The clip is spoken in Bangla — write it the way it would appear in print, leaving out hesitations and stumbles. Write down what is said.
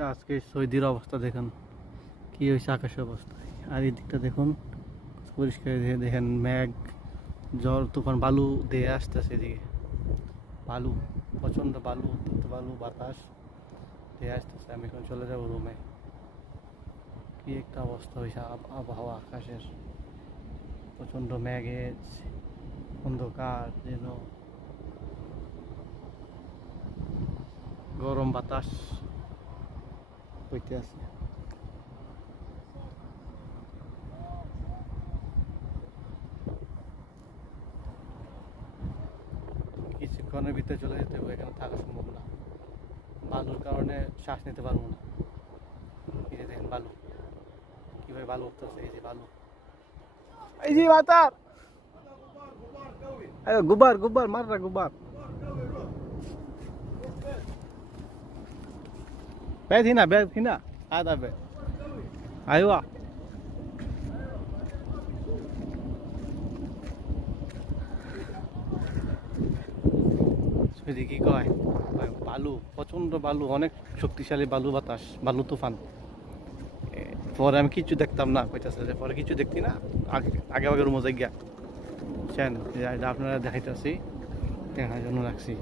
আজকে সৌদির অবস্থা দেখুন কি হয়েছে আকাশের অবস্থা। আর এই দিকটা দেখুন পরিষ্কার দেখেন মেঘ ঝড় তুফান বালু দিয়ে আসতেছে এদিকে। বালু প্রচণ্ড বালু উত্তপ্ত বালু বাতাস দিয়ে আসতেছে। আমি এখন চলে যাবো রুমে। কি একটা অবস্থা হয়েছে আবহাওয়া আকাশের। প্রচণ্ড মেঘে অন্ধকার যেন গরম বাতাস হইতে আছে। কিছুক্ষণের ভিতরে চলে যেতে হবে, এখানে থাকা সম্ভব না। বালুর কারণে শ্বাস নিতে পারবো না। এই যে দেখেন বালু কিভাবে বালু উঠতেছে, এই যে বালু, এই যে বাতার गुब्बार गुब्बार मार रहा गुब्बार बैठ थी ना आधा पे आयो কি কয় বালু প্রচন্ড বালু, অনেক শক্তিশালী বালু বাতাস, বালু তুফান। পরে আমি কিছু দেখতাম না, কইতাছে যে পরে কিছু দেখতি না, আগে আগে রুমে যাই গিয়া আপনারা দেখাইতেছি দেখার জন্য রাখছি।